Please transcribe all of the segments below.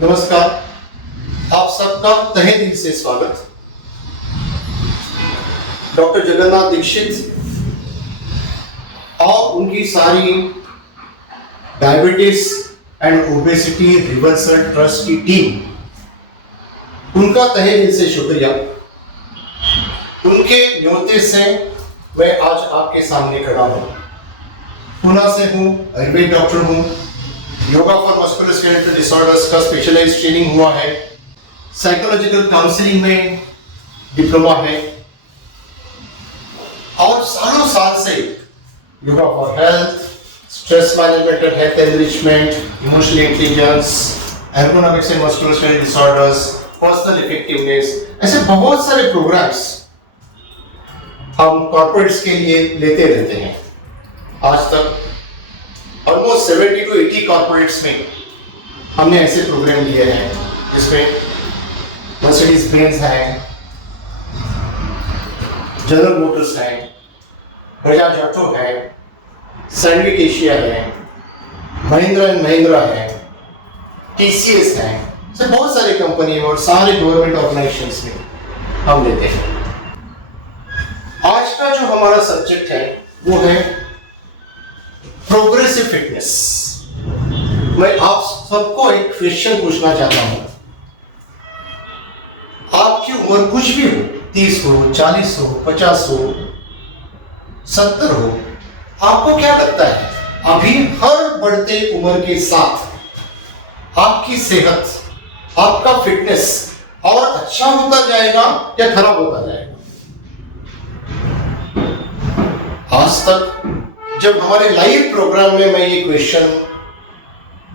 नमस्कार, आप सबका तहे दिल से स्वागत। डॉक्टर जगन्नाथ दीक्षित और उनकी सारी diabetes and obesity reversal trust की टीम, उनका तहे दिल से शुक्रिया। उनके न्योते से मैं आज आपके सामने खड़ा हूँ। पुणे से हूँ, आयुर्वेद डॉक्टर हूँ, योगा फॉर मस्कुलोस्केलेटल डिसऑर्डर्स का स्पेशलाइज्ड ट्रेनिंग हुआ है, साइकोलॉजिकल काउंसलिंग में डिप्लोमा है और सालों साल से yoga for health, stress management and health enrichment, emotional intelligence, ergonomics and musculoskeletal disorders, personal effectiveness, ऐसे बहुत सारे प्रोग्राम्स हम कॉर्पोरेट्स के लिए लेते रहते हैं। आज तक ऑलमोस्ट 70 to 80 कॉर्पोरेट्स में हमने ऐसे प्रोग्राम लिए हैं, जिसमें मर्सिडीज बेंज है, जनरल मोटर्स है, बजाज ऑटो है, सैंडविक एशिया है, महिंद्रा एंड महिंद्रा है, टीसीएस है, ऐसे बहुत सारे कंपनी और सारे गवर्नमेंट ऑर्गेनाइजेशंस में हम लेते हैं। आज का जो हमारा सब्जेक्ट है वो है प्रोग्रेसिव फिटनेस। मैं आप सबको एक क्वेश्चन पूछना चाहता हूं। आपकी उम्र कुछ भी हो, 30 हो, 40 हो, 50 हो, 70 हो, आपको क्या लगता है अभी हर बढ़ते उम्र के साथ आपकी सेहत, आपका फिटनेस और अच्छा होता जाएगा या खराब होता जाएगा? आज तक जब हमारे लाइव प्रोग्राम में मैं ये क्वेश्चन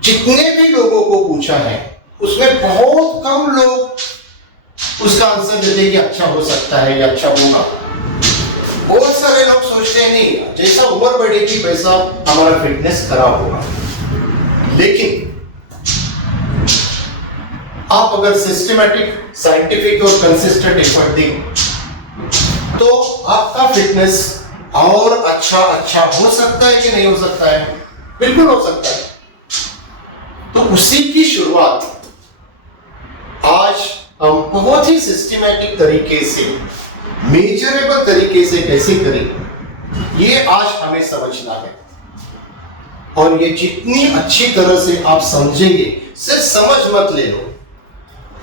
जितने भी लोगों को पूछा है, उसमें बहुत कम लोग उसका आंसर देते कि अच्छा हो सकता है या अच्छा होगा। बहुत सारे लोग सोचते हैं नहीं, जैसा उम्र बढ़ेगी वैसा हमारा फिटनेस खराब होगा। लेकिन आप अगर सिस्टमैटिक, साइंटिफिक और कंसिस्टेंट एफर्ट दें तो आपका फिटनेस और अच्छा हो सकता है कि नहीं हो सकता है? बिल्कुल हो सकता है। तो उसी की शुरुआत आज हम बहुत ही सिस्टमैटिक तरीके से, मेजरेबल तरीके से कैसे करें, ये आज हमें समझना है। और ये जितनी अच्छी तरह से आप समझेंगे, सिर्फ समझ मत ले लो,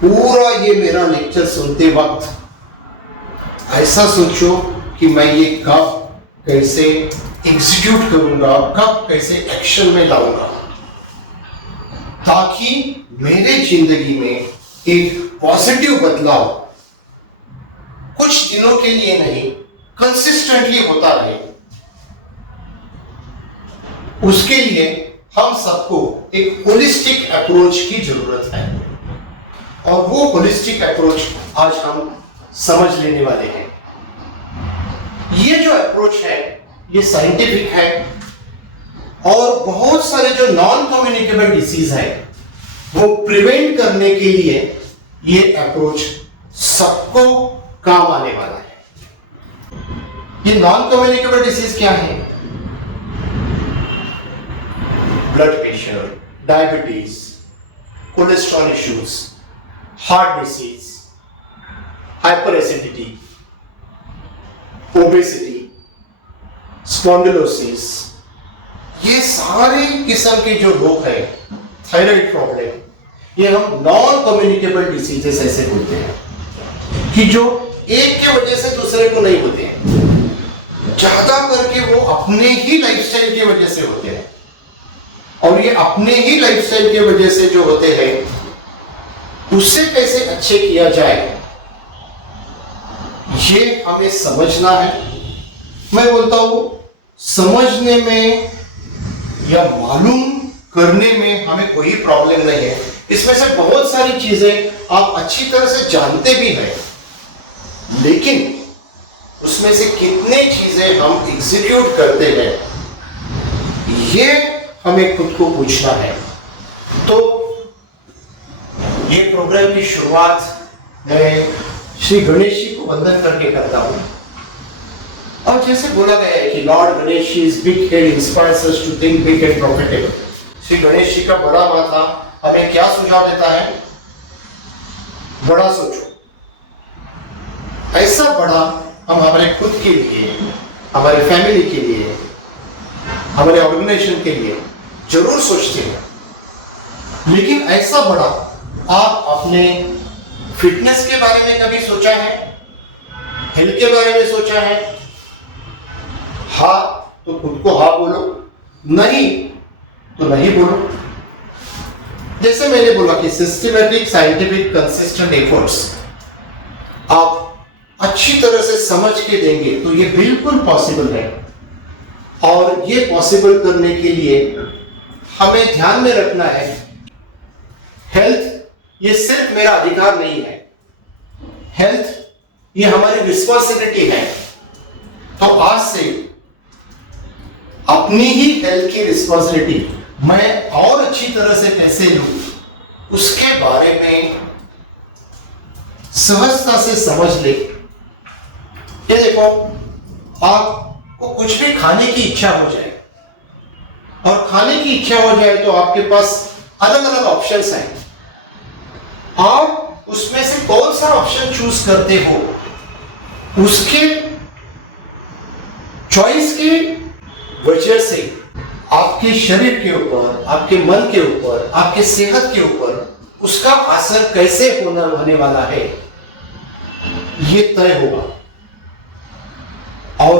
पूरा ये मेरा लेक्चर सुनते वक्त ऐसा सोचो कि मैं ये कब कैसे एग्जीक्यूट करूंगा, कब कैसे एक्शन में लाऊंगा, ताकि मेरे जिंदगी में एक पॉजिटिव बदलाव कुछ दिनों के लिए नहीं, कंसिस्टेंटली होता रहे। उसके लिए हम सबको एक होलिस्टिक अप्रोच की जरूरत है, और वो होलिस्टिक अप्रोच आज हम समझ लेने वाले हैं। ये जो अप्रोच है ये साइंटिफिक है, और बहुत सारे जो नॉन कम्युनिकेबल डिसीज है वो प्रिवेंट करने के लिए ये अप्रोच सबको काम आने वाला है। ये नॉन कम्युनिकेबल डिसीज क्या है? Blood pressure, diabetes, cholesterol issues, heart disease, hyper acidity, obesity, spondylosis, ये सारे किस्म के जो रोग है, थायराइड प्रॉब्लम, ये हम नॉन कम्युनिकेबल डिसीजेस ऐसे बोलते हैं कि जो एक के वजह से दूसरे को नहीं होते हैं, ज्यादा करके वो अपने ही लाइफस्टाइल की वजह से होते हैं। और ये अपने ही लाइफस्टाइल की वजह से जो होते हैं, उससे कैसे अच्छे किया जाए, ये हमें समझना है। मैं बोलता हूं, समझने में या मालूम करने में हमें कोई प्रॉब्लम नहीं है। इसमें से बहुत सारी चीजें आप अच्छी तरह से जानते भी हैं, लेकिन उसमें से कितने चीजें हम एग्जीक्यूट करते हैं, ये हमें खुद को पूछना है। तो ये प्रोग्राम की शुरुआत मैं श्री गणेश जी को वंदन करके करता हूं। और जैसे बोला गया है कि lord Ganesh is big head inspires us to think big and profitable. Shri Ganesh ji का बड़ा माथा हमें क्या सुझाव देता है? बड़ा सोचो। ऐसा बड़ा हम हमारे खुद के लिए, हमारे फैमिली के लिए, हमारे ऑर्गेनाइजेशन के लिए जरूर सोचते हैं, लेकिन ऐसा बड़ा आप अपने फिटनेस के बारे में कभी सोचा है? हेल्थ के बारे में सोचा है? हाँ तो खुद को हाँ बोलो, नहीं तो नहीं बोलो। जैसे मैंने बोला कि सिस्टमैटिक, साइंटिफिक, कंसिस्टेंट एफर्ट्स आप अच्छी तरह से समझ के देंगे तो ये बिल्कुल पॉसिबल है। और ये पॉसिबल करने के लिए हमें ध्यान में रखना है, हेल्थ ये सिर्फ मेरा अधिकार नहीं है, हेल्थ ये हमारी रिस्पॉन्सिबिलिटी है। तो आज से अपनी ही हेल्थ की रिस्पॉन्सिबिलिटी मैं और अच्छी तरह से कैसे लूं, उसके बारे में सहजता से समझ ले। ये देखो, आपको कुछ भी खाने की इच्छा हो जाए और खाने की इच्छा हो जाए तो आपके पास अलग अलग ऑप्शंस हैं। आप उसमें से कौन सा ऑप्शन चूज करते हो, उसके चॉइस की वजह से आपके शरीर के ऊपर, आपके मन के ऊपर, आपके सेहत के ऊपर उसका असर कैसे होने वाला है ये तय होगा। और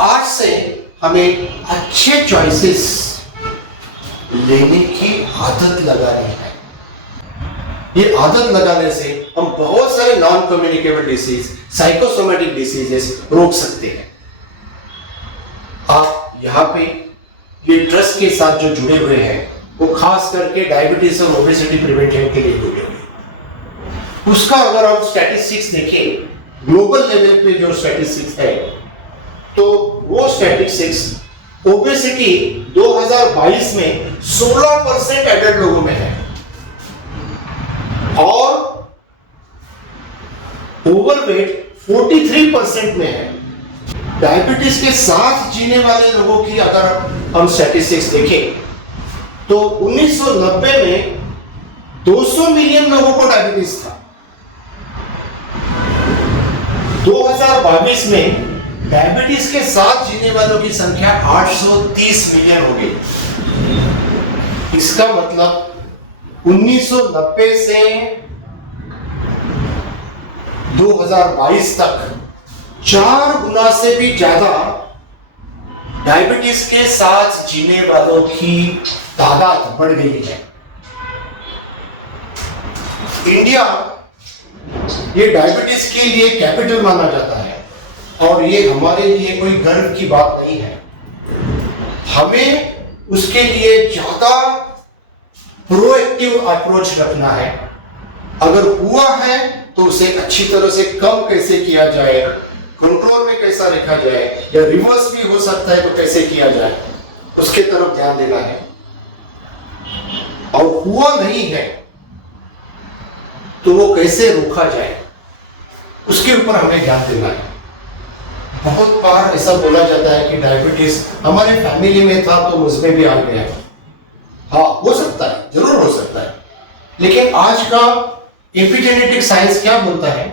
आज से हमें अच्छे चॉइसेस लेने की आदत लगानी है। ये आदत लगाने से हम बहुत सारे non communicable disease, psychosomatic diseases रोक सकते हैं। आप यहाँ पे ये ट्रस्ट के साथ जो जुड़े हुए हैं वो खास करके डायबिटीज और ओबेसिटी प्रिवेंशन के लिए जुड़े हुए। उसका अगर हम स्टैटिस्टिक्स देखें, ग्लोबल लेवल पे जो स्टैटिस्टिक्स है, तो वो स्टैटिस्टिक्स ओबेसिटी 2022 में 16% एडल्ट लोगों में है और ओवरवेट 43% में है। डायबिटीज के साथ जीने वाले लोगों की अगर हम स्टैटिस्टिक्स देखें तो 1990 में 200 मिलियन लोगों को डायबिटीज था। 2022 में डायबिटीज के साथ जीने वालों की संख्या 830 मिलियन हो गई। इसका मतलब 1990 से 2022 तक 4 गुना से भी ज्यादा डायबिटीज के साथ जीने वालों की तादाद बढ़ गई है। इंडिया ये डायबिटीज के लिए कैपिटल माना जाता है और ये हमारे लिए कोई गर्व की बात नहीं है। हमें उसके लिए ज्यादा प्रोएक्टिव अप्रोच रखना है। अगर हुआ है तो उसे अच्छी तरह से कम कैसे किया जाए, कंट्रोल में कैसा रखा जाए, या रिवर्स भी हो सकता है तो कैसे किया जाए, उसके तरफ ध्यान देना है। और हुआ नहीं है तो वो कैसे रोका जाए, उसके ऊपर हमें ध्यान देना है। बहुत बार ऐसा बोला जाता है कि डायबिटीज हमारे फैमिली में था तो मुझमें भी आ गया। हाँ, हो सकता है, जरूर हो सकता है, लेकिन आज का एपिजेनेटिक साइंस क्या बोलता है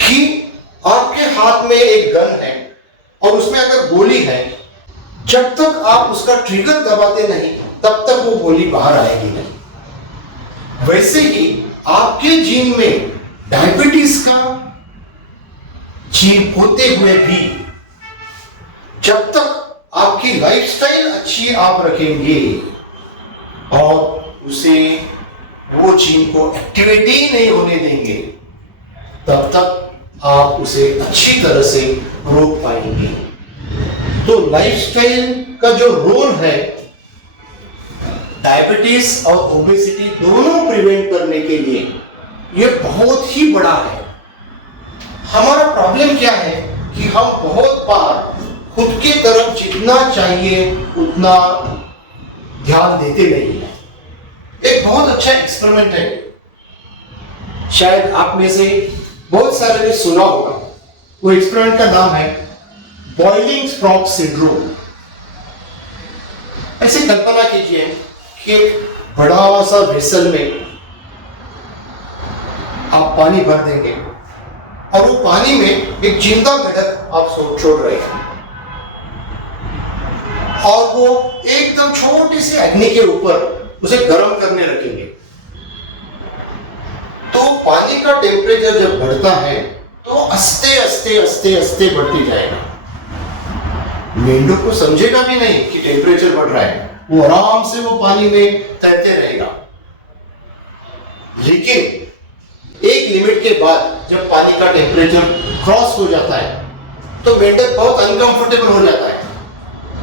कि आपके हाथ में एक गन है और उसमें अगर गोली है, जब तक आप उसका ट्रिगर दबाते नहीं तब तक वो गोली बाहर आएगी नहीं। वैसे ही आपके जीन में डायबिटीज का जीन होते हुए भी जब तक आपकी लाइफस्टाइल अच्छी आप रखेंगे और उसे वो जीन को एक्टिवेट ही नहीं होने देंगे, तब तक आप उसे अच्छी तरह से रोक पाएंगे। तो लाइफस्टाइल का जो रोल है डायबिटीज और ओबेसिटी दोनों प्रिवेंट करने के लिए, ये बहुत ही बड़ा है। हमारा प्रॉब्लम क्या है कि हम बहुत बार खुद की तरफ जितना चाहिए उतना ध्यान देते नहीं है। एक बहुत अच्छा एक्सपेरिमेंट है, शायद आप में से बहुत सारे ने सुना होगा। वो एक्सपेरिमेंट का नाम है बॉइलिंग फ्रॉग सिंड्रोम। ऐसे कल्पना कीजिए कि बड़ा सा वेसल में आप पानी भर देंगे और वो पानी में एक जिंदा मेढक आप छोड़ रहे हैं और वो एकदम छोटी सी अग्नि के ऊपर उसे गर्म करने रखेंगे। तो पानी का टेम्परेचर जब बढ़ता है तो आस्ते आस्ते आस्ते आस्ते बढ़ती जाएगा। मेंढक को समझेगा भी नहीं कि टेम्परेचर बढ़ रहा है, वो आराम से वो पानी में तैरते रहेगा। लेकिन एक लिमिट के बाद जब पानी का टेम्परेचर क्रॉस हो जाता है तो मेंढक बहुत अनकंफर्टेबल हो जाता है,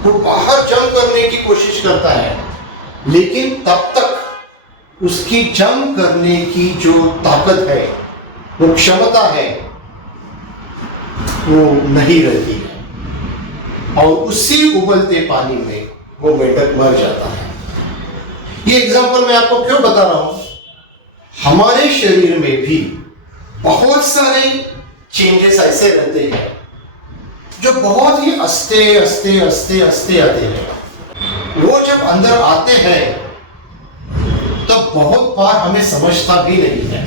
वो बाहर जंप करने की कोशिश करता है, लेकिन तब तक उसकी जंप करने की जो ताकत है, वो क्षमता है, वो नहीं रहती है और उसी उबलते पानी में वो मेंढक मर जाता है। ये एग्जांपल मैं आपको क्यों बता रहा हूं, हमारे शरीर में भी बहुत सारे चेंजेस ऐसे रहते हैं जो बहुत ही आस्ते आस्ते आस्ते आस्ते आते हैं। वो जब अंदर आते हैं तब बहुत बार हमें समझता भी नहीं है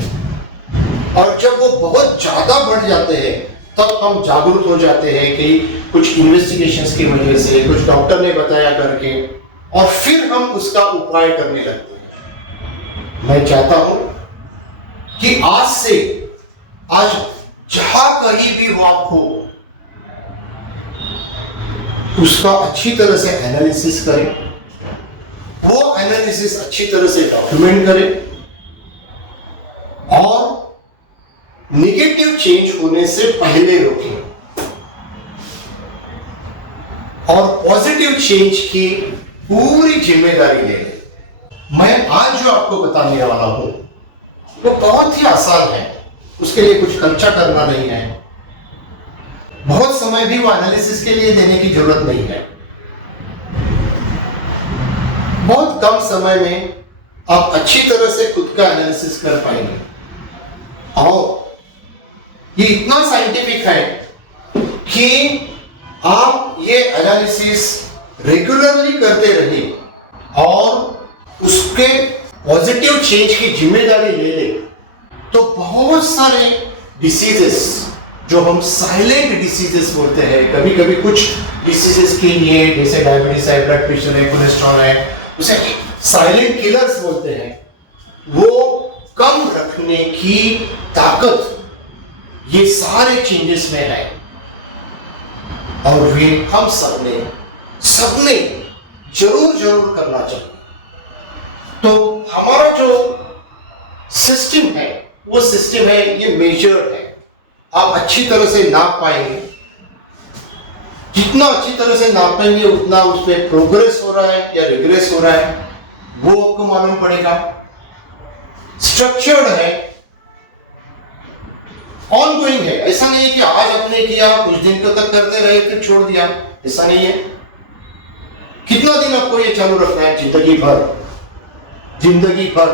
और जब वो बहुत ज्यादा बढ़ जाते हैं तब हम जागरूक हो जाते हैं कि कुछ इन्वेस्टिगेशंस की वजह से, कुछ डॉक्टर ने बताया करके, और फिर हम उसका उपाय करने लगते हैं। मैं चाहता हूं कि आज जहां कहीं भी वो आप हो उसका अच्छी तरह से एनालिसिस करें, वो एनालिसिस अच्छी तरह से डॉक्यूमेंट करें और नेगेटिव चेंज होने से पहले रोकें और पॉजिटिव चेंज की पूरी जिम्मेदारी ले लें। मैं आज जो आपको बताने वाला हूं वो बहुत ही आसान है, उसके लिए कुछ खर्चा करना नहीं है, बहुत समय भी वो एनालिसिस के लिए देने की जरूरत नहीं है। बहुत कम समय में आप अच्छी तरह से खुद का एनालिसिस कर पाएंगे और ये इतना साइंटिफिक है कि आप ये एनालिसिस रेगुलरली करते रहिए और उसके पॉजिटिव चेंज की जिम्मेदारी ले ले तो बहुत सारे डिसीजेस जो हम साइलेंट डिसीजेस बोलते हैं, कभी कभी कुछ डिसीजेस के लिए जैसे डायबिटीज है, ब्लड प्रेशर है, कोलेस्ट्रॉल है, उसे साइलेंट किलर्स बोलते हैं, वो कम रखने की ताकत ये सारे चेंजेस में है और वे हम सबने जरूर करना चाहिए। तो हमारा जो सिस्टम है वो सिस्टम है, ये मेजर्ड है, आप अच्छी तरह से नाप पाएंगे, जितना अच्छी तरह से नापेंगे उतना उसमें प्रोग्रेस हो रहा है या रिग्रेस हो रहा है वो आपको मालूम पड़ेगा। स्ट्रक्चर्ड है, ऑनगोइंग है, ऐसा नहीं कि आज आपने किया कुछ दिन तक करते रहे फिर छोड़ दिया, ऐसा नहीं है। कितना दिन आपको ये चालू रखना है? जिंदगी भर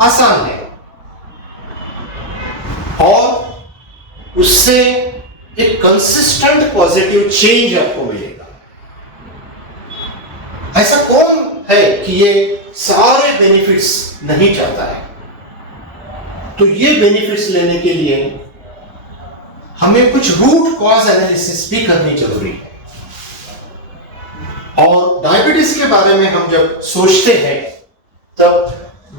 आसान है और उससे एक कंसिस्टेंट पॉजिटिव चेंज आपको मिलेगा। ऐसा कौन है कि ये सारे बेनिफिट्स नहीं चाहता है? तो ये बेनिफिट्स लेने के लिए हमें कुछ रूट कॉज एनालिसिस भी करनी जरूरी है। और डायबिटीज के बारे में हम जब सोचते हैं तब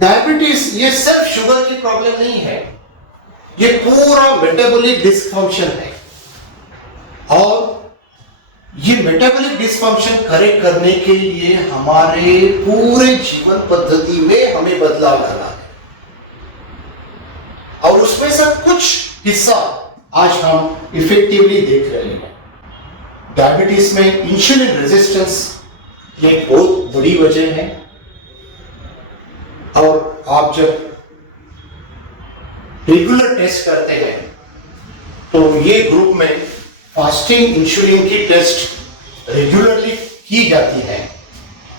डायबिटीज ये सिर्फ शुगर की प्रॉब्लम नहीं है, ये पूरा मेटाबॉलिक डिसफंक्शन है और ये मेटाबॉलिक डिसफंक्शन करेक्ट करने के लिए हमारे पूरे जीवन पद्धति में हमें बदलाव लाना है और उसमें से कुछ हिस्सा आज हम इफेक्टिवली देख रहे हैं। डायबिटीज में इंसुलिन रेजिस्टेंस ये बहुत बड़ी वजह है और आप जब रेगुलर टेस्ट करते हैं तो ये ग्रुप में फास्टिंग इंसुलिन की टेस्ट रेगुलरली की जाती है,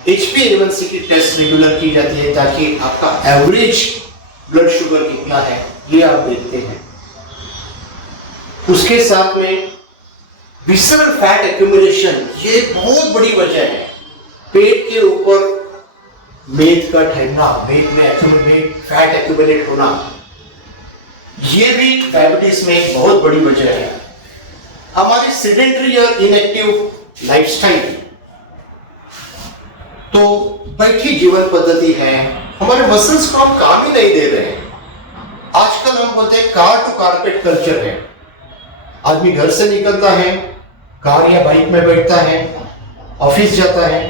HbA1c की टेस्ट रेगुलर की जाती है ताकि आपका एवरेज ब्लड शुगर कितना है ये आप देखते हैं। उसके साथ में विसरल फैट एक्यूमुलेशन ये बहुत बड़ी वजह है। पेट के ऊपर मेद का ठहरना, मेद में फैट एक्यूमुलेट होना, ये भी डायबिटीज में एक बहुत बड़ी वजह है। हमारी सेडेंटरी और इनएक्टिव लाइफस्टाइल, तो बैठी जीवन पद्धति है, हमारे मसल्स को हम काम ही नहीं दे रहे हैं। आजकल हम बोलते हैं कार टू कारपेट कल्चर है। आदमी घर से निकलता है, कार या बाइक में बैठता है, ऑफिस जाता है,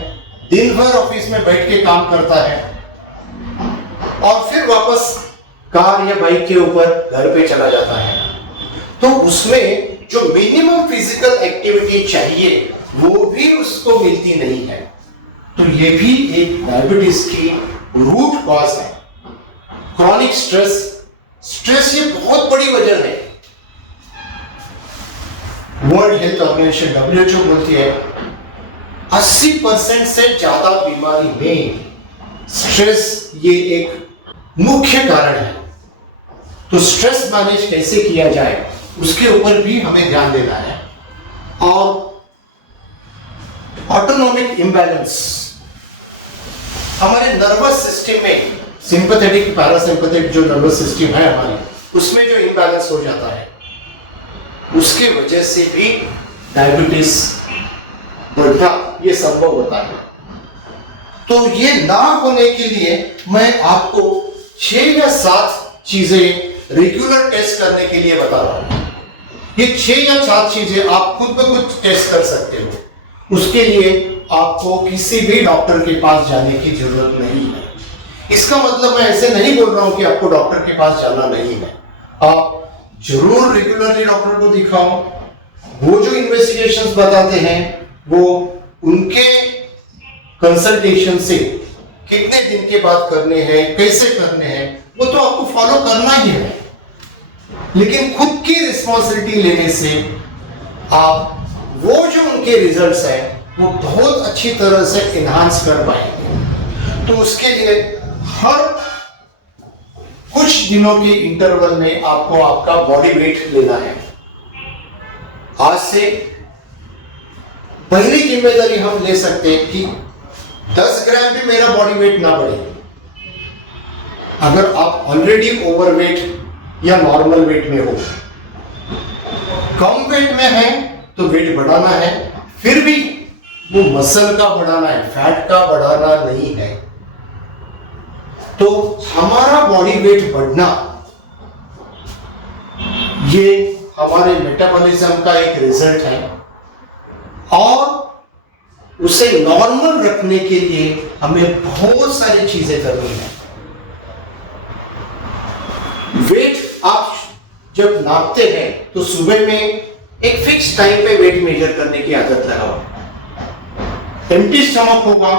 दिन भर ऑफिस में बैठ के काम करता है और फिर वापस कार या बाइक के ऊपर घर पे चला जाता है। तो उसमें जो मिनिमम फिजिकल एक्टिविटी चाहिए वो भी उसको मिलती नहीं है। तो ये भी एक डायबिटीज की रूट कॉज है। क्रॉनिक स्ट्रेस ये बहुत बड़ी वजह है। वर्ल्ड हेल्थ ऑर्गेनाइजेशन WHO बोलती है 80% से ज्यादा बीमारी में स्ट्रेस ये एक मुख्य कारण है। तो स्ट्रेस मैनेज कैसे किया जाए उसके ऊपर भी हमें ध्यान देना है। और ऑटोनोमिक इम्बैलेंस, हमारे नर्वस सिस्टम में सिंपैथेटिक पैरासिम्पैथेटिक जो नर्वस सिस्टम है हमारी, उसमें जो इम्बैलेंस हो जाता है उसके वजह से भी डायबिटीज बढ़ना ये संभव होता है। तो ये ना होने के लिए मैं आपको 6 या 7 चीजें रेगुलर टेस्ट करने के लिए बता रहा हूं। ये 6 या 7 चीजें आप खुद ब खुद टेस्ट कर सकते हो। उसके लिए आपको किसी भी डॉक्टर के पास जाने की जरूरत नहीं है। इसका मतलब मैं ऐसे नहीं बोल रहा हूं कि आपको डॉक्टर के पास जाना नहीं है। आप जरूर रेगुलरली डॉक्टर को दिखाओ। वो जो इन्वेस्टिगेशंस बताते हैं वो उनके कंसल्टेशन से कितने दिन के बाद करने हैं, कैसे करने हैं, वो तो आपको फॉलो करना ही है। लेकिन खुद की रिस्पॉन्सिबिलिटी लेने से आप वो जो उनके रिजल्ट्स हैं वो बहुत अच्छी तरह से एनहांस कर पाएंगे। तो उसके लिए हर कुछ दिनों के इंटरवल में आपको आपका बॉडी वेट लेना है। आज से पहली जिम्मेदारी हम ले सकते हैं कि 10 ग्राम भी मेरा बॉडी वेट ना बढ़े। अगर आप ऑलरेडी ओवरवेट या नॉर्मल वेट में हो, कम वेट में है तो वेट बढ़ाना है, फिर भी वो मसल का बढ़ाना है, फैट का बढ़ाना नहीं है। तो हमारा बॉडी वेट बढ़ना ये हमारे मेटाबॉलिज्म का एक रिजल्ट है और उसे नॉर्मल रखने के लिए हमें बहुत सारी चीजें करनी है। वेट आप जब नापते हैं तो सुबह में एक फिक्स टाइम पे वेट मेजर करने की आदत लगाओ। एम्प्टी स्टमक होगा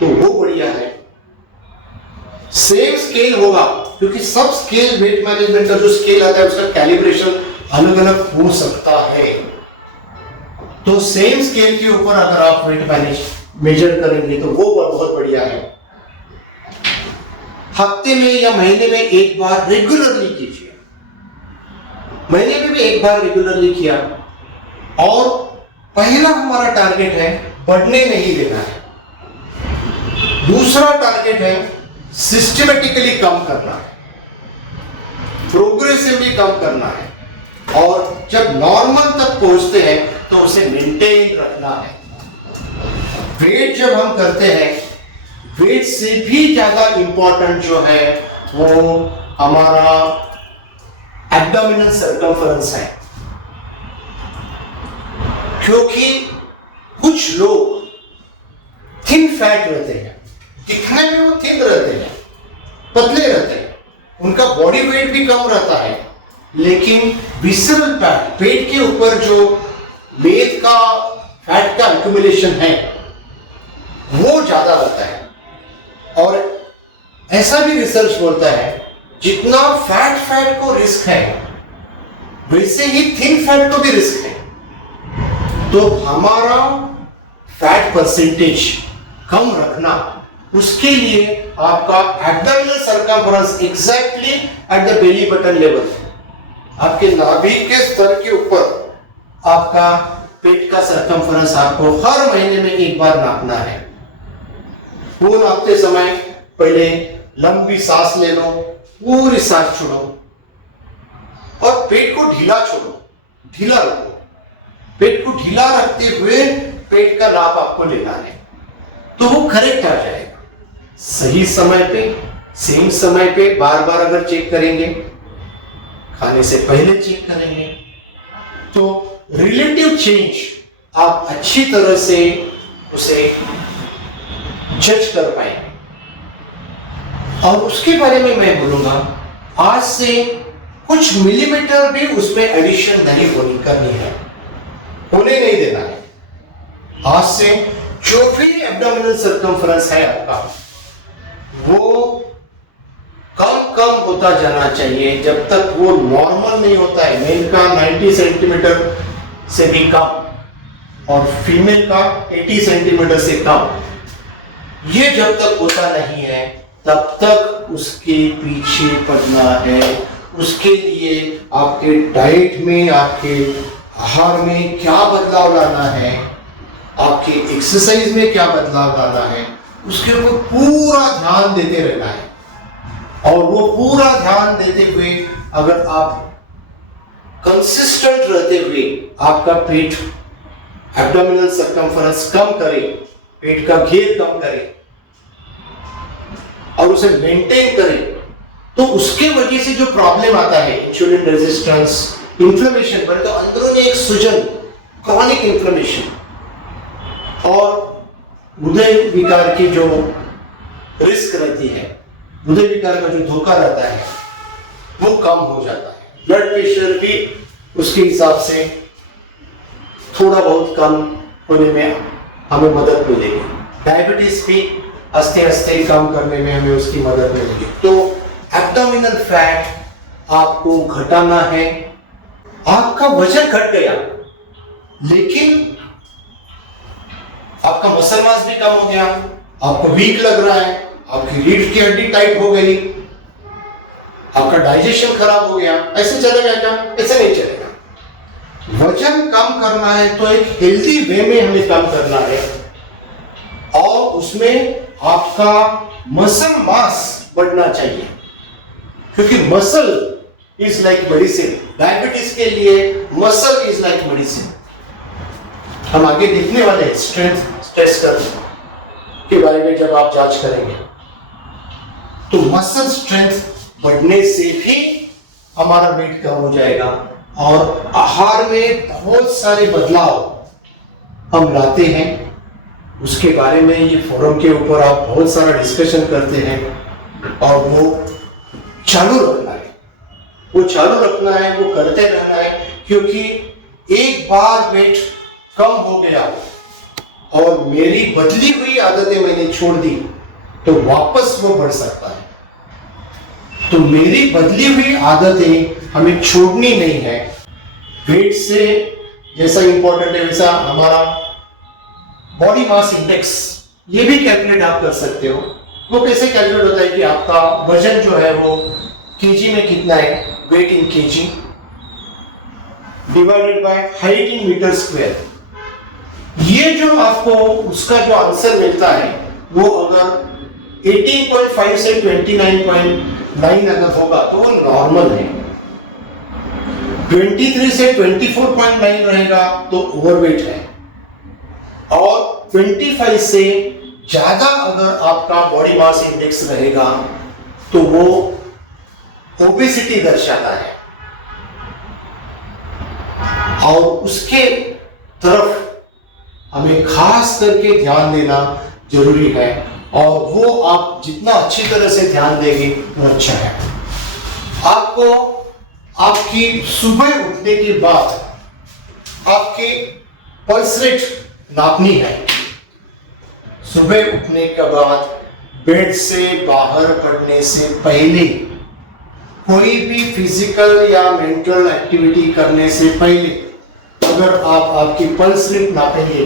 तो वो बढ़िया है। सेम स्केल होगा, क्योंकि सब स्केल वेट मैनेजमेंट का जो स्केल आता है उसका कैलिब्रेशन अलग अलग हो सकता है। तो सेम स्केल के ऊपर अगर आप वेट मेजर करेंगे तो वो बहुत बढ़िया है। हफ्ते में या महीने में एक बार रेगुलरली कीजिए। महीने में भी एक बार रेगुलरली किया और पहला हमारा टारगेट है बढ़ने नहीं देना है। दूसरा टारगेट है सिस्टमेटिकली कम करना है, प्रोग्रेसिवली कम करना है और जब नॉर्मल तक पहुंचते हैं तो उसे मेंटेन रखना है। वेट जब हम करते हैं, वेट से भी ज्यादा इंपॉर्टेंट जो है वो हमारा एब्डोमिनल सर्कमफरेंस है। क्योंकि कुछ लोग थिन फैट रहते हैं, दिखने में वो थिन रहते हैं, पतले रहते हैं, उनका बॉडी वेट भी कम रहता है, लेकिन विसरल फैट, पेट के ऊपर जो मेद का फैट का एक्यूमुलेशन है वो ज्यादा रहता है। और ऐसा भी रिसर्च बोलता है जितना फैट को रिस्क है वैसे ही थिन फैट को भी रिस्क है। तो हमारा फैट परसेंटेज कम रखना, उसके लिए आपका abdominal circumference exactly at the belly button level, आपके नाभि के स्तर के ऊपर आपका पेट का सर्कमफरेंस आपको हर महीने में एक बार नापना है। वो नापते समय पहले लंबी सांस ले लो, पूरी सांस छोड़ो और पेट को ढीला छोड़ो, ढीला रखो। पेट को ढीला रखते हुए पेट का नाप आपको लेना है, तो वो करेक्ट आ जाएगा। सही समय पे, सेम समय पे बार बार अगर चेक करेंगे, खाने से पहले चेक करेंगे, तो रिलेटिव चेंज आप अच्छी तरह से उसे जज कर पाएंगे। और उसके बारे में मैं बोलूंगा, आज से कुछ मिलीमीटर भी उसमें एडिशन नहीं करनी है, होने नहीं देना है। आज से जो भी एब्डोमिनल सर्कमफ्रेंस है आपका, वो कम होता जाना चाहिए जब तक वो नॉर्मल नहीं होता है। मेल का 90 सेंटीमीटर से भी कम और फीमेल का 80 सेंटीमीटर से कम, ये जब तक होता नहीं है तब तक उसके पीछे पड़ना है। उसके लिए आपके डाइट में, आपके आहार में क्या बदलाव लाना है, आपके एक्सरसाइज में क्या बदलाव लाना है, उसके ऊपर पूरा ध्यान देते रहना है। और वो पूरा ध्यान देते हुए अगर आप कंसिस्टेंट रहते हुए आपका पेट एब्डोमिनल सर्कमफ्रेंस कम करे, पेट का घेर कम करे और उसे मेंटेन करे, तो उसके वजह से जो प्रॉब्लम आता है, इंसुलिन रेजिस्टेंस, इंफ्लेमेशन, पर तो अंदरूनी एक सूजन, क्रॉनिक इंफ्लेमेशन और हृदय विकार की जो रिस्क रहती है, हृदय विकार का जो धोखा रहता है, वो कम हो जाता है। ब्लड प्रेशर भी उसके हिसाब से थोड़ा बहुत कम होने में हमें मदद मिलेगी। डायबिटीज भी आस्ते आस्ते कम करने में हमें उसकी मदद मिलेगी। तो एब्डोमिनल फैट आपको घटाना है। आपका वजन घट गया लेकिन आपका मसल मास भी कम हो गया, आपको वीक लग रहा है, आपकी रीढ़ की हड्डी टाइट हो गई, आपका डाइजेशन खराब हो गया, ऐसे चलेगा क्या? ऐसे नहीं चलेगा। वजन कम करना है तो एक हेल्दी वे में हमें कम करना है और उसमें आपका मसल मास बढ़ना चाहिए, क्योंकि muscle is like medicine. Diabetes के लिए मसल इज लाइक मेडिसिन। हम आगे देखने वाले हैं स्ट्रेंथ टेस्ट के बारे में जब आप जांच करेंगे, तो मसल स्ट्रेंथ बढ़ने से भी हमारा वेट कम हो जाएगा। और आहार में बहुत सारे बदलाव हम लाते हैं, उसके बारे में ये फोरम के ऊपर आप बहुत सारा डिस्कशन करते हैं और वो चालू रखना है, वो चालू रखना है, वो करते रहना है, क्योंकि एक बार वेट कम हो गया और मेरी बदली हुई आदतें मैंने छोड़ दी तो वापस वो बढ़ सकता है। तो मेरी बदली हुई आदतें हमें छोड़नी नहीं है। वेट से जैसा इंपॉर्टेंट है वैसा हमारा बॉडी मास इंडेक्स, ये भी कैलकुलेट आप कर सकते हो। वो कैसे कैलकुलेट होता है कि आपका वजन जो है वो केजी में कितना है, weight in KG divided by height in meter square. ये जो आपको उसका जो आंसर मिलता है वो अगर 18.5 से 29.9 अगर होगा तो वो नॉर्मल है, 23 से 24.9 रहेगा तो ओवरवेट है, और 25 से ज्यादा अगर आपका बॉडी मास इंडेक्स रहेगा तो वो ओबेसिटी दर्शाता है। और उसके तरफ हमें खास करके ध्यान देना जरूरी है, और वो आप जितना अच्छी तरह से ध्यान देंगे वो अच्छा है। आपको आपकी सुबह उठने के बाद आपके पल्स रेट नापनी है। सुबह उठने के बाद बेड से बाहर पड़ने से पहले, कोई भी फिजिकल या मेंटल एक्टिविटी करने से पहले अगर आप आपकी पल्स रेट नापेंगे,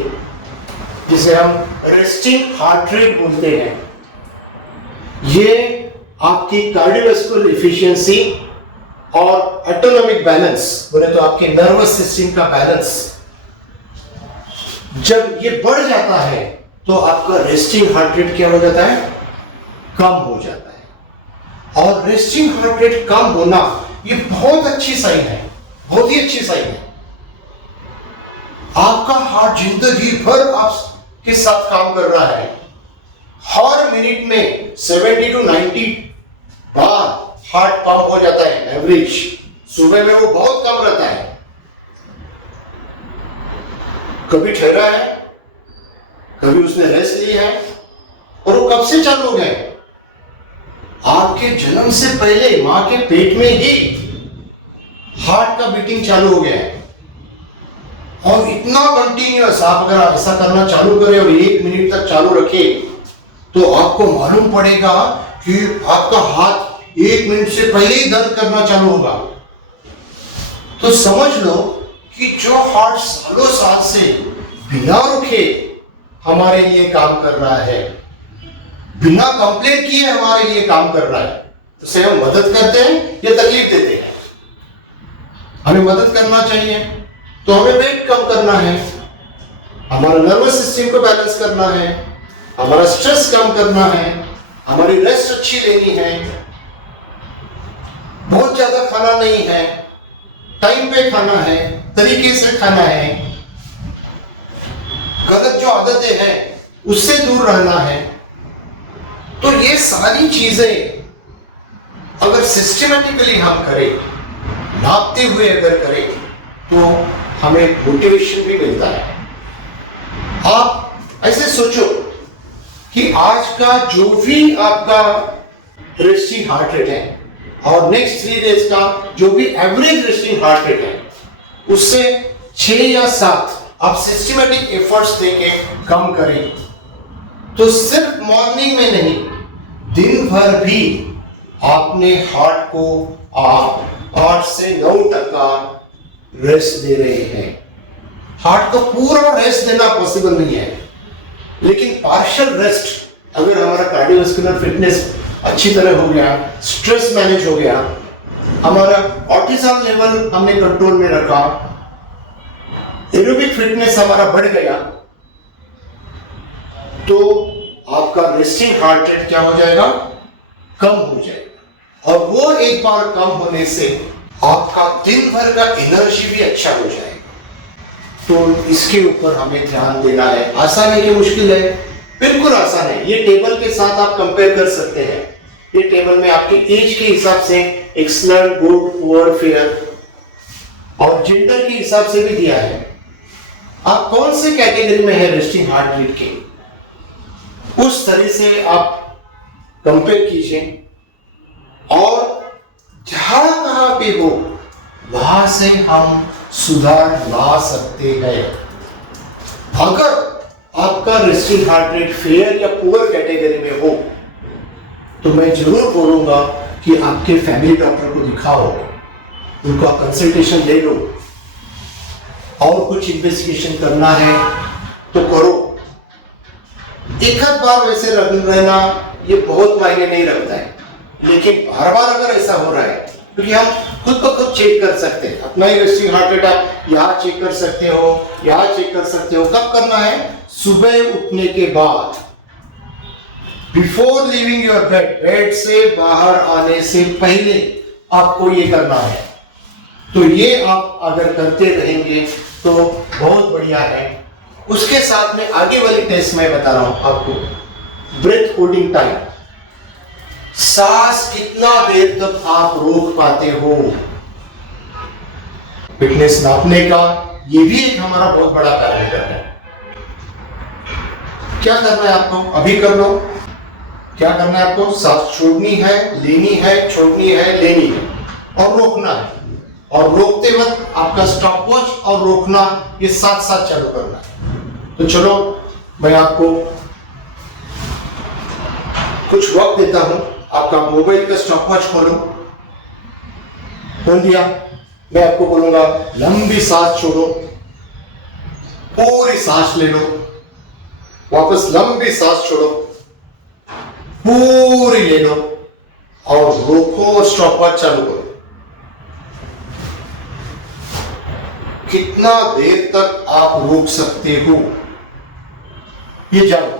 जिसे हम रेस्टिंग हार्ट रेट बोलते हैं, ये आपकी कार्डियोवास्कुलर एफिशिएंसी और ऑटोनॉमिक बैलेंस, बोले तो आपके नर्वस सिस्टम का बैलेंस, जब ये बढ़ जाता है तो आपका रेस्टिंग हार्ट रेट क्या हो जाता है, कम हो जाता है। और रेस्टिंग हार्ट रेट कम होना ये बहुत अच्छी साइन है, बहुत ही अच्छी साइन है। आपका हार्ट जिंदगी भर आपके साथ काम कर रहा है। हर मिनट में 70 to 90 बार हार्ट पंप हो जाता है एवरेज। सुबह में वो बहुत कम रहता है। कभी ठहरा है, कभी उसने रेस्ट ली है, और वो कब से चालू हो गए, आपके जन्म से पहले मां के पेट में ही हार्ट का बीटिंग चालू हो गया है। और इतना कंटिन्यूअस आप अगर ऐसा करना चालू करें और 1 मिनट तक चालू रखें, तो आपको मालूम पड़ेगा कि आपका हाथ 1 मिनट से पहले ही दर्द करना चालू होगा। तो समझ लो कि जो हार्ट सालों साल से बिना रुके हमारे लिए काम कर रहा है, बिना कंप्लेंट किए हमारे लिए काम कर रहा है, उसे हम मदद करते हैं या तकलीफ देते हैं। हमें मदद करना चाहिए तो हमें वेट कम करना है, हमारा नर्वस सिस्टम को बैलेंस करना है, हमारा स्ट्रेस कम करना है, हमारी रेस्ट अच्छी लेनी है, बहुत ज्यादा खाना नहीं है, टाइम पे खाना है, तरीके से खाना है, गलत जो आदतें हैं उससे दूर रहना है। तो ये सारी चीजें अगर सिस्टमैटिकली हम करें, नापते हुए अगर करें, तो हमें मोटिवेशन भी मिलता है। आप ऐसे सोचो कि आज का जो भी आपका रेस्टिंग हार्ट रेट है और नेक्स्ट 3 डेज का जो भी एवरेज रेस्टिंग हार्ट रेट है, उससे 6 या 7 आप सिस्टमैटिक एफर्ट्स देके कम करें, तो सिर्फ मॉर्निंग में नहीं, दिन भर भी आपने हार्ट को आप 8 से 9% रेस्ट दे रहे हैं। हार्ट को पूरा रेस्ट देना पॉसिबल नहीं है, लेकिन पार्शियल रेस्ट अगर हमारा कार्डियोवास्कुलर फिटनेस अच्छी तरह हो गया, स्ट्रेस मैनेज हो गया, हमारा ऑर्टिसोल लेवल हमने कंट्रोल में रखा, एरोबिक फिटनेस हमारा बढ़ गया, तो आपका रेस्टिंग हार्ट रेट क्या हो जाएगा, कम हो जाएगा। और वो एक बार कम होने से आपका दिन भर का एनर्जी भी अच्छा हो जाएगा। तो इसके ऊपर हमें ध्यान देना है। आसान है कि मुश्किल है? बिल्कुल आसान है। ये टेबल के साथ आप कंपेयर कर सकते हैं। ये टेबल में आपकी एज के हिसाब से एक्सलेंट, गुड, पुअर, फेयर और जेंडर के हिसाब से भी दिया है। आप कौन से कैटेगरी में है रेस्टिंग हार्ट रेट के, उस तरह से आप कंपेयर कीजिए, और जहां कहां पे हो वहां से हम सुधार ला सकते हैं। अगर आपका रेस्टिंग हार्ट रेट फेयर या पुअर कैटेगरी में हो, तो मैं जरूर बोलूंगा कि आपके फैमिली डॉक्टर को दिखाओ, उनका कंसल्टेशन ले लो, और कुछ इन्वेस्टिगेशन करना है तो करो। एक आध बार वैसे रहना ये बहुत मायने नहीं रखता है, लेकिन बार बार अगर ऐसा हो रहा है, क्योंकि हम खुद को खुद चेक कर सकते हैं। अपना ही रेस्टिंग हार्ट रेट आप यहाँ चेक कर सकते हो, यहाँ चेक कर सकते हो। कब करना है? सुबह उठने के बाद, before living your bed, bed से बाहर आने से पहले आपको ये करना है। तो ये आप अगर करते रहेंगे तो बहुत बढ़िया है। उसके साथ में आगे वाली टेस्ट मैं बता रहा हूं आपको, ब्रेथ होल्डिंग टाइम, सांस कितना देर तक आप रोक पाते हो। फिटनेस नापने का ये भी एक हमारा बहुत बड़ा पैरामीटर है। क्या करना है आपको? अभी कर लो। क्या करना है आपको? सांस छोड़नी है, लेनी है, छोड़नी है, लेनी है, और रोकना है। और रोकते वक्त आपका स्टॉप वॉच और रोकना ये साथ साथ चालू करना है। तो चलो मैं आपको कुछ वक्त देता हूं। आपका मोबाइल का स्टॉप वॉच खोलो, खोल दिया। मैं आपको बोलूंगा लंबी सांस छोड़ो, पूरी सांस ले लो, वापस लंबी सांस छोड़ो, पूरी ले लो, और रोको और स्टॉप वॉच चालू करो। कितना देर तक आप रोक सकते हो? ये जानो।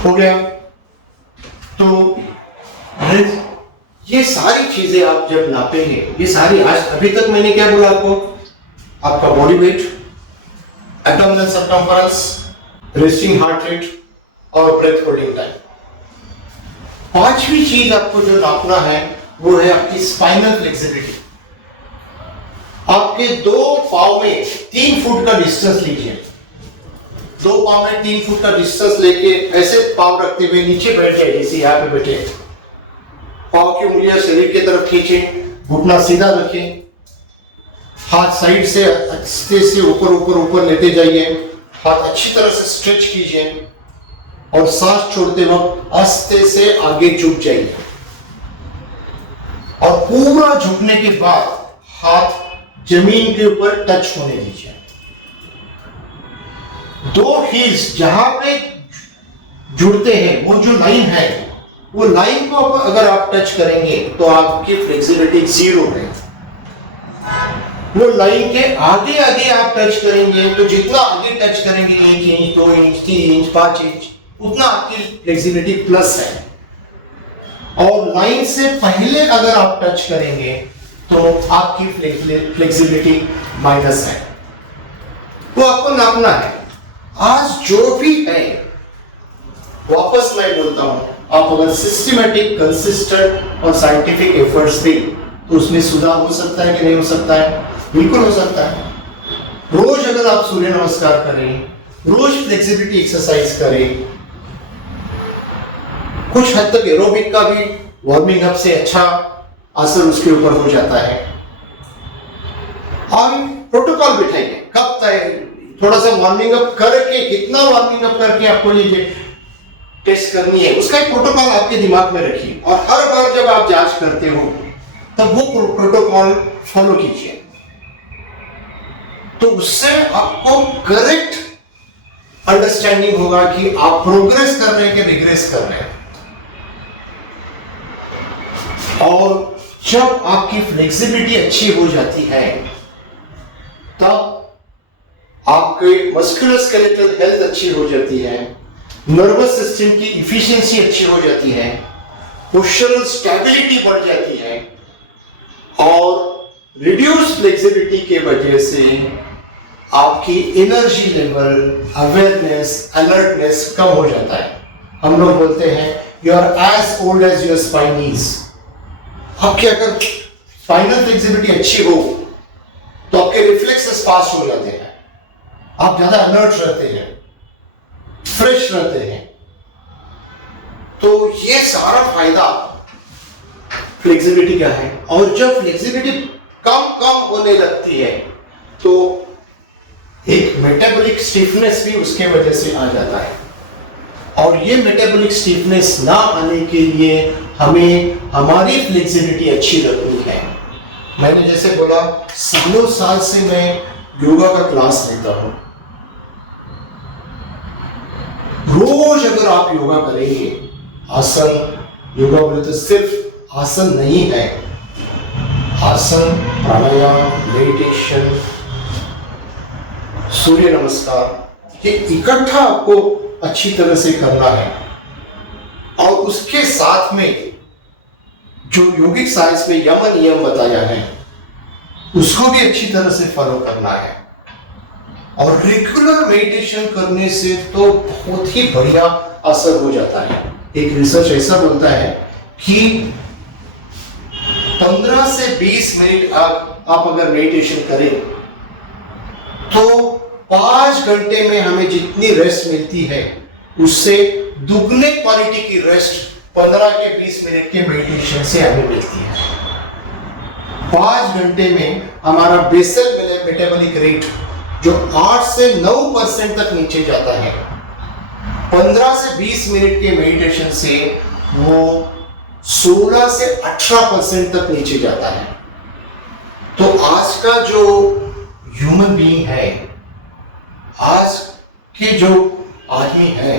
हो गया। तो ये सारी चीजें आप जब नापेंगे, ये सारी आज अभी तक मैंने क्या बोला आपको, आपका body weight, abdominal circumference, resting heart rate और ब्रेथ होल्डिंग टाइम। पांचवी चीज आपको जो नापना है वो है आपकी स्पाइनल फ्लेक्सिबिलिटी। आपके दो पांव में 3 फुट का डिस्टेंस लीजिए, 2 पांव में 3 फुट का डिस्टेंस लेके ऐसे पांव रखते हुए नीचे बैठे, जैसे यहाँ पे बैठे, पांव की उंगलियां शरीर की तरफ खींचें, घुटना सीधा रखें, हाथ साइड से आस्ते से ऊपर ऊपर ऊपर लेते जाइए, हाथ अच्छी तरह से स्ट्रेच कीजिए और सांस छोड़ते वक्त आस्ते से आगे झुक जाइए और पूरा झुकने के बाद हाथ जमीन के ऊपर टच होने दीजिए। 2 हील्स जहां पे जुड़ते हैं, वो जो लाइन है, वो लाइन को अगर आप टच करेंगे तो आपकी फ्लेक्सिबिलिटी 0 है। वो लाइन के आगे आगे आप टच करेंगे तो जितना आगे टच करेंगे 1 इंच 2 इंच 3 इंच 5 इंच, उतना आपकी फ्लेक्सिबिलिटी प्लस है। और लाइन से पहले अगर आप टच करेंगे तो आपकी फ्लेक्सिबिलिटी माइनस है। तो आपको नापना है। आज जो भी है, वापस मैं बोलता हूं, आप अगर सिस्टमैटिक, कंसिस्टेंट और साइंटिफिक एफर्ट्स दें तो उसमें सुधार हो सकता है कि नहीं हो सकता है? बिल्कुल हो सकता है। रोज अगर आप सूर्य नमस्कार करें, रोज फ्लेक्सिबिलिटी एक्सरसाइज करें, कुछ हद तक एरोबिक का भी वार्मिंग अप से अच्छा असर उसके ऊपर हो जाता है। और प्रोटोकॉल बिठाइए, कब तक थोड़ा सा वार्मिंग अप करके, कितना वार्मिंग अप करके आपको ये टेस्ट करनी है, उसका एक प्रोटोकॉल आपके दिमाग में रखिए और हर बार जब आप जांच करते हो तब वो प्रोटोकॉल फॉलो कीजिए। तो उससे आपको करेक्ट अंडरस्टैंडिंग होगा कि आप प्रोग्रेस कर रहे हैं कि रिग्रेस कर रहे हैं। और जब आपकी फ्लेक्सिबिलिटी अच्छी हो जाती है तब आपके मस्कुलोस्केलेटल हेल्थ अच्छी हो जाती है, नर्वस सिस्टम की इफिशिएंसी अच्छी हो जाती है, पोस्चरल स्टेबिलिटी बढ़ जाती है और रिड्यूस फ्लेक्सिबिलिटी के वजह से आपकी एनर्जी लेवल, अवेयरनेस, अलर्टनेस कम हो जाता है। हम लोग बोलते हैं you are as old as your spine is. आपकी अगर स्पाइनल फ्लेक्सिबिलिटी अच्छी हो तो आपके रिफ्लेक्सेस फास्ट हो जाते हैं, आप ज्यादा अलर्ट रहते हैं, फ्रेश रहते हैं। तो ये सारा फायदा फ्लेक्सिबिलिटी का है। और जब फ्लेक्सिबिलिटी कम होने लगती है तो एक मेटाबॉलिक स्टिफनेस भी उसके वजह से आ जाता है। और ये मेटाबॉलिक स्टिफनेस ना आने के लिए हमें हमारी फ्लेक्सिबिलिटी अच्छी रखनी है। मैंने जैसे बोला, साल से मैं योगा का क्लास लेता हूं। रोज अगर आप योगा करेंगे, आसन, योगा बोले तो सिर्फ आसन नहीं है, आसन, प्राणायाम, मेडिटेशन, सूर्य नमस्कार, ये इकट्ठा आपको अच्छी तरह से करना है। और उसके साथ में जो योगिक साइंस में यम नियम बताया है उसको भी अच्छी तरह से फॉलो करना है। और रेगुलर मेडिटेशन करने से तो बहुत ही बढ़िया असर हो जाता है। एक रिसर्च ऐसा बोलता है कि 15 से 20 मिनट आप अगर मेडिटेशन करें तो 5 घंटे में हमें जितनी रेस्ट मिलती है उससे दुगने क्वालिटी की रेस्ट 15 के 20 मिनट के मेडिटेशन से हमें मिलती है। 5 घंटे में हमारा बेसल मेटाबॉलिक रेट जो 8 से 9% तक नीचे जाता है, 15 से 20 मिनट के मेडिटेशन से वो 16 से 18% तक नीचे जाता है। तो आज का जो ह्यूमन बीइंग है, आज के जो आदमी है,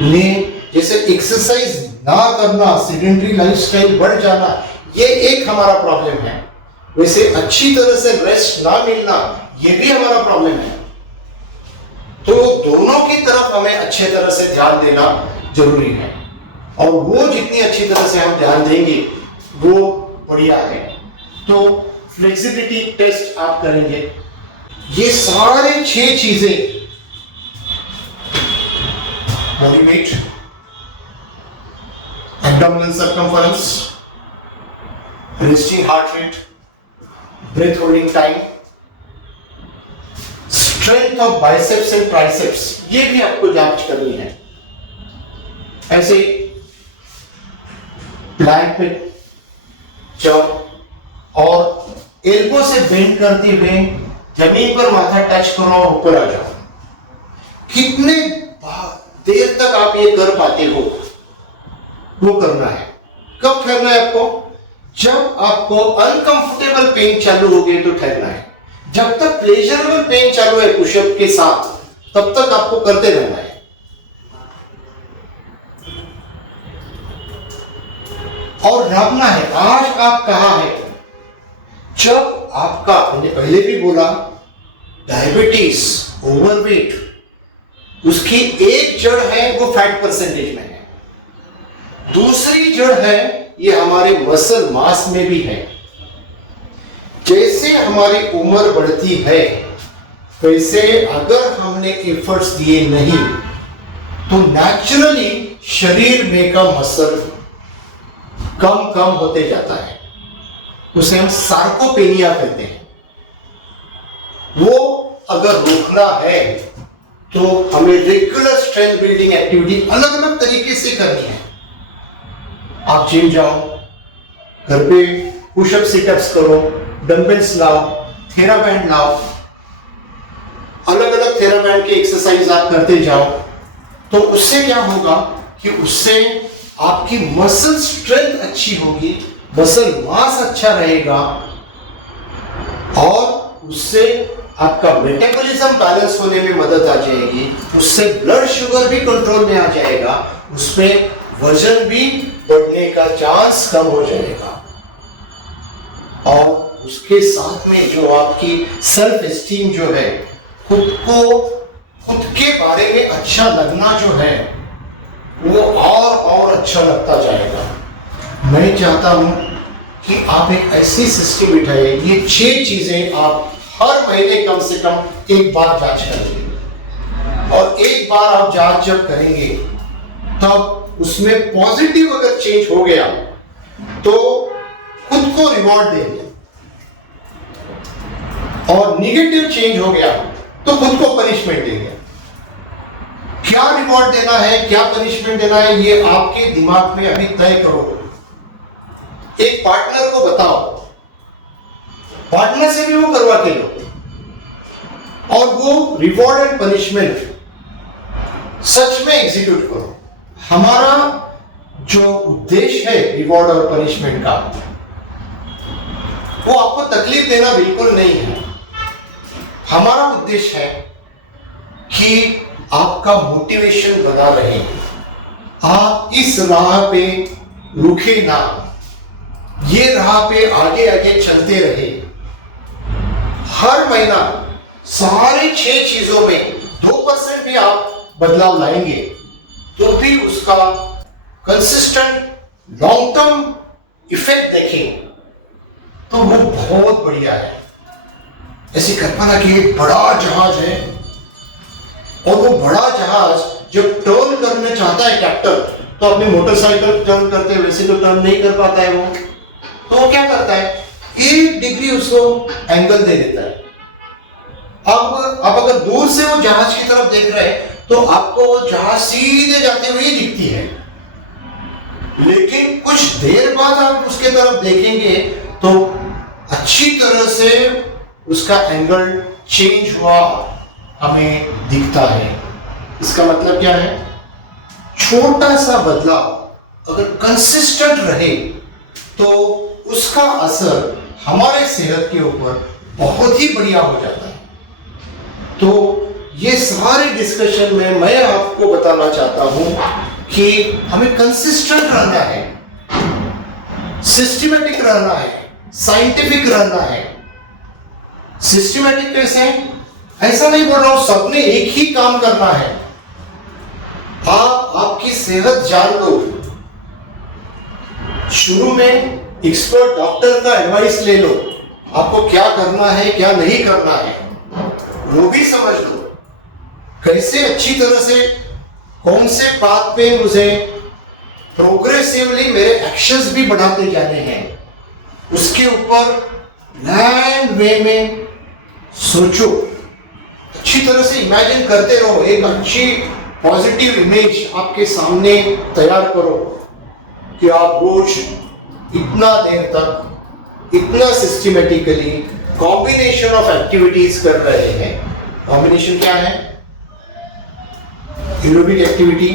उन्हें जैसे एक्सरसाइज ना करना, सेडेंटरी लाइफस्टाइल बढ़ जाना, ये एक हमारा प्रॉब्लम है। वैसे अच्छी तरह से रेस्ट ना मिलना, ये भी हमारा प्रॉब्लम है। तो दोनों की तरफ हमें अच्छे तरह से ध्यान देना जरूरी है, और वो जितनी अच्छी तरह से हम ध्यान देंगे वो बढ़िया है। तो फ्लेक्सिबिलिटी टेस्ट आप करेंगे। ये सारे 6 चीजें, body weight, abdominal circumference, resting heart rate, breath holding time, strength of biceps and triceps, ये भी आपको जांच करनी है। ऐसे प्लैंक पे जंप और एल्बो से बेंड करते हुए जमीन पर माथा टच करो और ऊपर आ जाओ। कितने देर तक आप ये कर पाते हो, वो करना है। कब ठहरना है आपको? जब आपको अनकंफर्टेबल पेन चालू हो गए तो ठहरना है। जब तक प्लेजरेबल पेन चालू है पुशअप के साथ, तब तक आपको करते रहना है। और रखना है आज आप कहां है। जब आपका, मैंने पहले भी बोला, डायबिटीज, ओवरवेट, उसकी एक जड़ है वो फैट परसेंटेज में है, दूसरी जड़ है ये हमारे मसल मास में भी है। जैसे हमारी उम्र बढ़ती है, वैसे अगर हमने एफर्ट्स दिए नहीं तो नेचुरली शरीर में का मसल कम होते जाता है। उसे हम सार्कोपेनिया कहते हैं। वो अगर रोकना है तो हमें रेगुलर स्ट्रेंथ बिल्डिंग एक्टिविटी अलग अलग तरीके से करनी है। आप जिम जाओ, घर पे पुशअप सिटअप्स करो, डंबल्स लाओ, थेराबैंड लाओ, अलग अलग थेराबैंड की एक्सरसाइज आप करते जाओ। तो उससे क्या होगा कि उससे आपकी मसल स्ट्रेंथ अच्छी होगी, मसल मास अच्छा रहेगा, और उससे आपका मेटाबॉलिज्म बैलेंस होने में मदद आ जाएगी। उससे ब्लड शुगर भी कंट्रोल में आ जाएगा, उसमें वजन भी बढ़ने का चांस कम हो जाएगा। और उसके साथ में जो आपकी सेल्फ एस्टीम जो है, खुद के बारे में अच्छा लगना जो है, वो और अच्छा लगता जाएगा। मैं चाहता हूं कि आप एक ऐसी सिस्टम बिठाइए, ये 6 चीजें आप हर महीने कम से कम एक बार जांच करेंगे। और एक बार आप जांच जब करेंगे, तब उसमें पॉजिटिव अगर चेंज हो गया तो खुद को रिवॉर्ड देंगे, और निगेटिव चेंज हो गया तो खुद को पनिशमेंट देंगे। क्या रिवॉर्ड देना है, क्या पनिशमेंट देना है, ये आपके दिमाग में अभी तय करो। एक पार्टनर को बताओ, पार्टनर से भी वो करवा के लो, और वो रिवॉर्ड एंड पनिशमेंट सच में एग्जीक्यूट करो। हमारा जो उद्देश्य है रिवॉर्ड और पनिशमेंट का, वो आपको तकलीफ देना बिल्कुल नहीं है। हमारा उद्देश्य है कि आपका मोटिवेशन बना रहे, आप इस राह पे रुके ना, ये राह पे आगे आगे चलते रहे। हर महीना सारी 6 चीजों में 2% भी आप बदलाव लाएंगे तो भी उसका कंसिस्टेंट लॉन्ग टर्म इफेक्ट देखें तो वो बहुत बढ़िया है। ऐसी कल्पना की एक बड़ा जहाज है, और वो बड़ा जहाज जब टर्न करना चाहता है कैप्टन, तो अपनी मोटरसाइकिल टर्न करते हैं वैसे तो टर्न नहीं कर पाता है वो, तो वो क्या करता है, 1 डिग्री उसको एंगल दे देता है। अब अगर दूर से वो जहाज की तरफ देख रहे हैं तो आपको वो जहाज सीधे जाते हुए दिखती है, लेकिन कुछ देर बाद आप उसके तरफ देखेंगे तो अच्छी तरह से उसका एंगल चेंज हुआ हमें दिखता है। इसका मतलब क्या है छोटा सा बदलाव अगर कंसिस्टेंट रहे तो उसका असर हमारे सेहत के ऊपर बहुत ही बढ़िया हो जाता है। तो ये सारे डिस्कशन में मैं आपको बताना चाहता हूं कि हमें कंसिस्टेंट रहना है, सिस्टमैटिक रहना है, साइंटिफिक रहना है। सिस्टमैटिक कैसे? ऐसा नहीं बोल रहा हूं सबने एक ही काम करना है। आप आपकी सेहत जान लो, शुरू में एक्सपर्ट डॉक्टर का एडवाइस ले लो, आपको क्या करना है क्या नहीं करना है वो भी समझ लो, कैसे अच्छी तरह से कौन से पाथ पे मुझे प्रोग्रेसिवली मेरे एक्शंस भी बढ़ाते जाने हैं, उसके ऊपर प्लान वे में सोचो, अच्छी तरह से इमेजिन करते रहो, एक अच्छी पॉजिटिव इमेज आपके सामने तैयार करो कि आप रोज इतना देर तक इतना सिस्टमेटिकली कॉम्बिनेशन ऑफ एक्टिविटीज कर रहे हैं। कॉम्बिनेशन क्या है? Aerobic activity,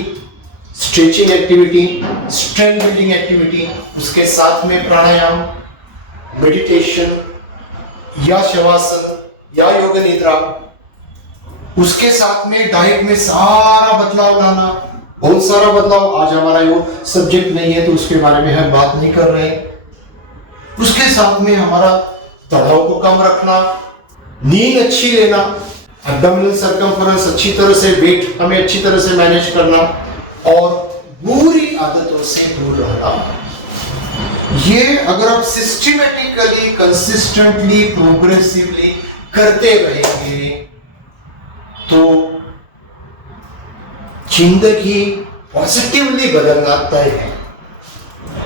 stretching activity, strength building activity, उसके साथ में प्राणायाम, मेडिटेशन या शवासन या योग निद्रा, उसके साथ में डाइट में सारा बदलाव लाना, बहुत सारा बदलाव। आज हमारा वो सब्जेक्ट नहीं है तो उसके बारे में हम बात नहीं कर रहे। उसके साथ में हमारा तनाव को कम रखना, नींद अच्छी लेना, एब्डोमिनल सर्कमफरेंस अच्छी तरह से, वेट हमें अच्छी तरह से मैनेज करना और बुरी आदतों से दूर रहना। ये अगर आप सिस्टमैटिकली, कंसिस्टेंटली, प्रोग्रेसिवली करते रहेंगे तो जिंदगी पॉजिटिवली बदलना तय है।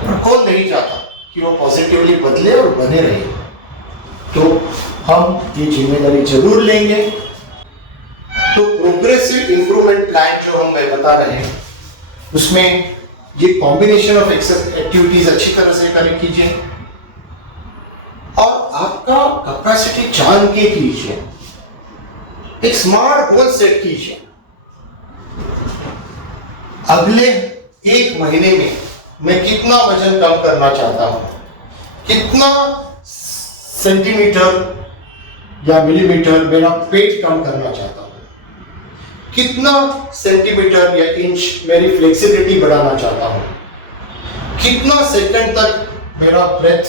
और कौन नहीं चाहता कि वो पॉजिटिवली बदले और बने रहे। तो हम ये जिम्मेदारी जरूर लेंगे। तो प्रोग्रेसिव इंप्रूवमेंट प्लान जो हम बता रहे हैं उसमें ये कॉम्बिनेशन ऑफ एक्टिविटीज अच्छी तरह से करेक्ट कीजिए और आपका कैपेसिटी जान के कीजिए, एक स्मार्ट गोल सेट कीजिए। अगले एक महीने में मैं कितना वजन कम करना चाहता हूं, कितना सेंटीमीटर या मिलीमीटर मेरा पेट कम करना चाहता हूं, कितना सेंटीमीटर या इंच मेरी फ्लेक्सिबिलिटी बढ़ाना चाहता हूं, कितना सेकंड तक मेरा ब्रेथ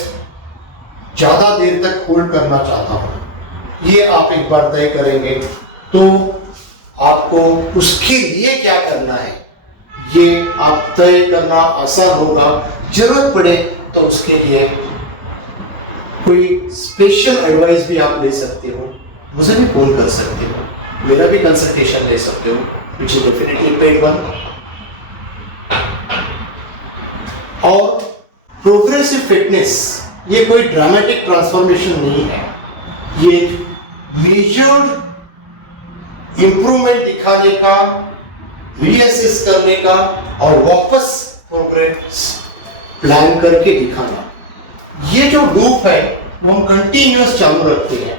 ज्यादा देर तक होल्ड करना चाहता हूं। ये आप एक बार तय करेंगे तो आपको उसके लिए क्या करना है ये आप तय करना आसान होगा। जरूरत पड़े तो उसके लिए कोई स्पेशल एडवाइस भी आप ले सकते हो, मुझे भी कॉल कर सकते हो, मेरा भी कंसल्टेशन ले सकते हो, which is definitely paid one. और प्रोग्रेसिव फिटनेस ये कोई ड्रामेटिक ट्रांसफॉर्मेशन नहीं है, ये मेजर्ड इंप्रूवमेंट दिखाने का, रीअसेस करने का और वापस प्रोग्रेस प्लान करके दिखाना। ये जो लूप है वो हम कंटिन्यूअस चालू रखते हैं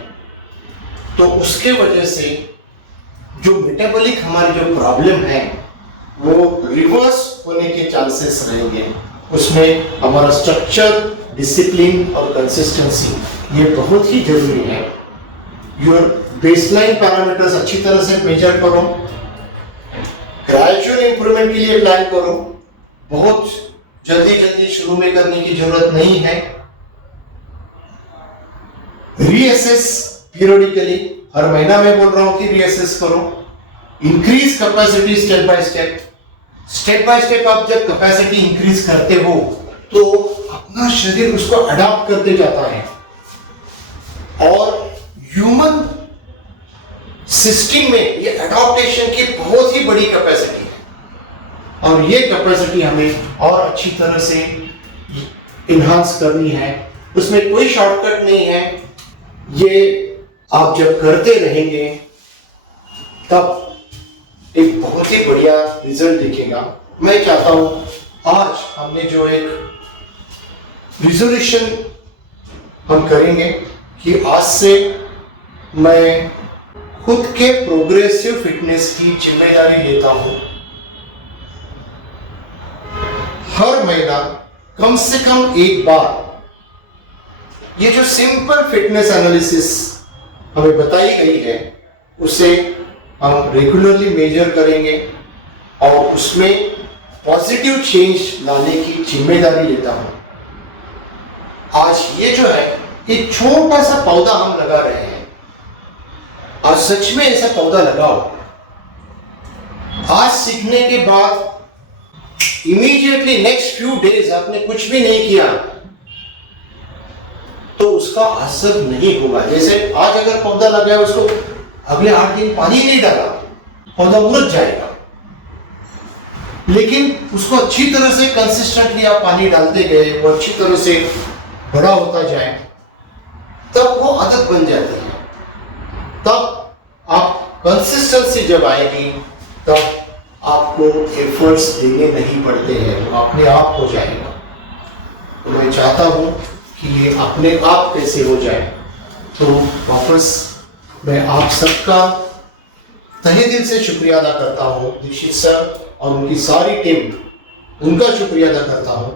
तो उसके वजह से जो मेटाबॉलिक हमारी जो प्रॉब्लम है वो रिवर्स होने के चांसेस रहेंगे। उसमें हमारा स्ट्रक्चर, डिसिप्लिन और कंसिस्टेंसी ये बहुत ही जरूरी है। योर बेसलाइन पैरामीटर्स अच्छी तरह से मेजर करो, ग्रेजुअल इंप्रूवमेंट के लिए प्लान करो, बहुत जल्दी शुरू में करने की जरूरत नहीं है। रीअसेस पीरियडिकली, हर महीना में बोल रहा हूं कि रीअसेस करो, increase capacity step by step आप जब कैपेसिटी इंक्रीज करते हो तो अपना शरीर उसको अडॉप्ट करते जाता है और ह्यूमन सिस्टम में ये अडॉप्टेशन की बहुत ही बड़ी कैपेसिटी है और ये कैपेसिटी हमें और अच्छी तरह से इन्हांस करनी है। उसमें कोई शॉर्टकट नहीं है, ये आप जब करते रहेंगे तब एक बहुत ही बढ़िया रिजल्ट दिखेगा। मैं चाहता हूं आज हमने जो एक रिजोल्यूशन हम करेंगे कि आज से मैं खुद के प्रोग्रेसिव फिटनेस की जिम्मेदारी लेता हूं हर महीना कम से कम एक बार ये जो सिंपल फिटनेस एनालिसिस हमें बताई गई है उसे हम रेगुलरली मेजर करेंगे और उसमें पॉजिटिव चेंज लाने की जिम्मेदारी लेता हूं। आज ये जो है एक छोटा सा पौधा हम लगा रहे हैं। आज सच में ऐसा पौधा लगाओ। आज सीखने के बाद इमीडिएटली नेक्स्ट फ्यू डेज आपने कुछ भी नहीं किया तो उसका असर नहीं होगा। जैसे आज अगर पौधा लगाया उसको अगले 8 दिन पानी नहीं डाला, पौधा मुरझ जाएगा। लेकिन उसको अच्छी तरह से कंसिस्टेंटली आप पानी डालते गए, वो अच्छी तरह से बड़ा होता जाए, तब वो आदत बन जाती है। तब आप कंसिस्टेंसी जब आएगी तब आपको एफर्ट्स देने नहीं पड़ते हैं, वो अपने आप हो जाएगा। तो मैं चाहता हूं कि ये अपने आप कैसे हो जाए। तो वापस मैं आप सबका तहे दिल से शुक्रिया अदा करता हूँ। दीक्षित सर और उनकी सारी टीम, उनका शुक्रिया अदा करता हूँ।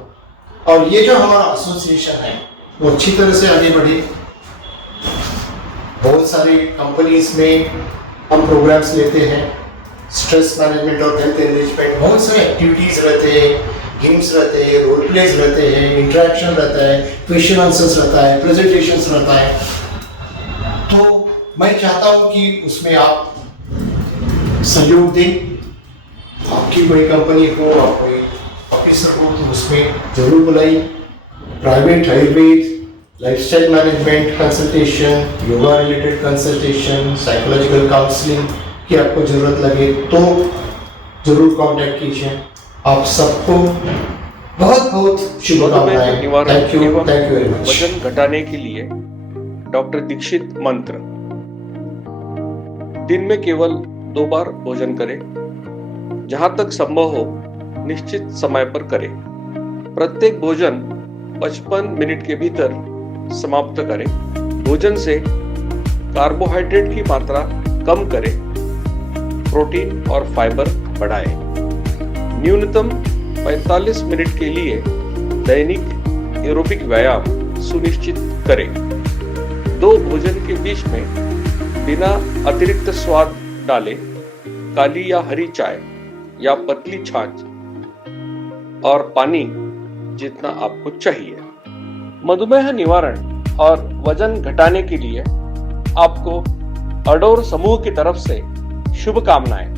और ये जो हमारा एसोसिएशन है वो अच्छी तरह से आगे बढ़े। बहुत सारी कंपनीज में हम प्रोग्राम्स लेते हैं, स्ट्रेस मैनेजमेंट और हेल्थ एनरिचमेंट, बहुत सारे एक्टिविटीज रहते हैं, गेम्स रहते हैं, रोल प्लेज रहते हैं, इंटरेक्शन रहता है, क्वेश्चन आंसर्स रहता है, प्रेजेंटेशंस रहता है। तो मैं चाहता हूं कि उसमें आप सहयोग दें। आपकी कोई कंपनी हो, आप कोई ऑफिसर हो तो उसमें जरूर बुलाइए। Private, Ayurveda, lifestyle management consultation, yoga related consultation, psychological counselling की आपको जरूरत लगे तो जरूर कांटेक्ट कीजिए। आप सबको बहुत बहुत शुभकामनाएं। Thank you very much. वजन घटाने के लिए डॉक्टर दीक्षित मंत्र: दिन में केवल 2 बार भोजन करें, जहां तक संभव हो निश्चित समय पर करें। प्रत्येक भोजन 55 मिनट के भीतर समाप्त करें। भोजन से कार्बोहाइड्रेट की मात्रा कम करें, प्रोटीन और फाइबर बढ़ाएं। न्यूनतम 45 मिनट के लिए दैनिक एरोबिक व्यायाम सुनिश्चित करें। 2 भोजन के बीच में बिना अतिरिक्त स्वाद डाले काली या हरी चाय या पतली छाछ और पानी जितना आपको चाहिए। मधुमेह निवारण और वजन घटाने के लिए आपको अडोर समूह की तरफ से शुभकामनाएं।